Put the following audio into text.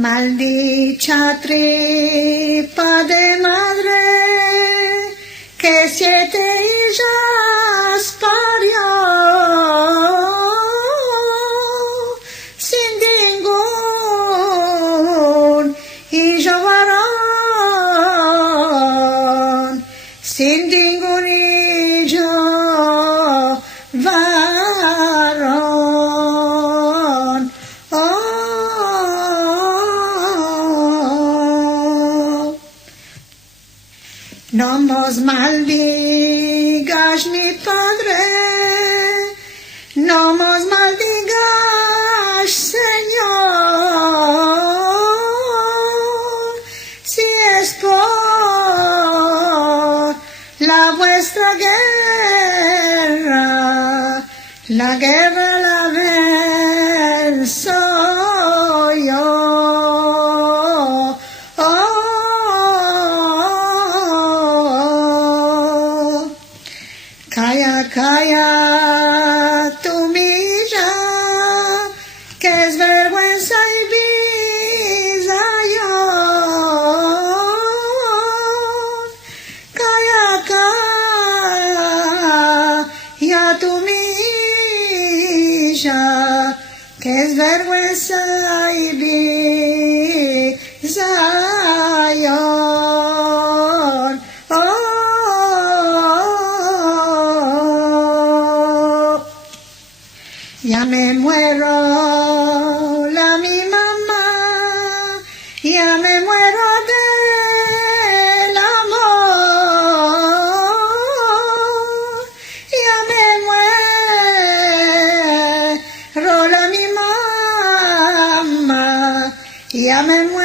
Maldicha tripa de madre que 7 hijas parió, sin ningún hijo varón, sin ningún hijo varón. No nos maldigas, mi Padre, no nos maldigas, Señor, si es por la vuestra guerra, la guerra la venzo yo. Calla, calla, tu milla, que es vergüenza y bisayon. Calla, calla, tu milla, que es vergüenza y bisayon. Ya me muero la mi mamá, ya me muero del amor, ya me muero la mi mamá, ya me muero.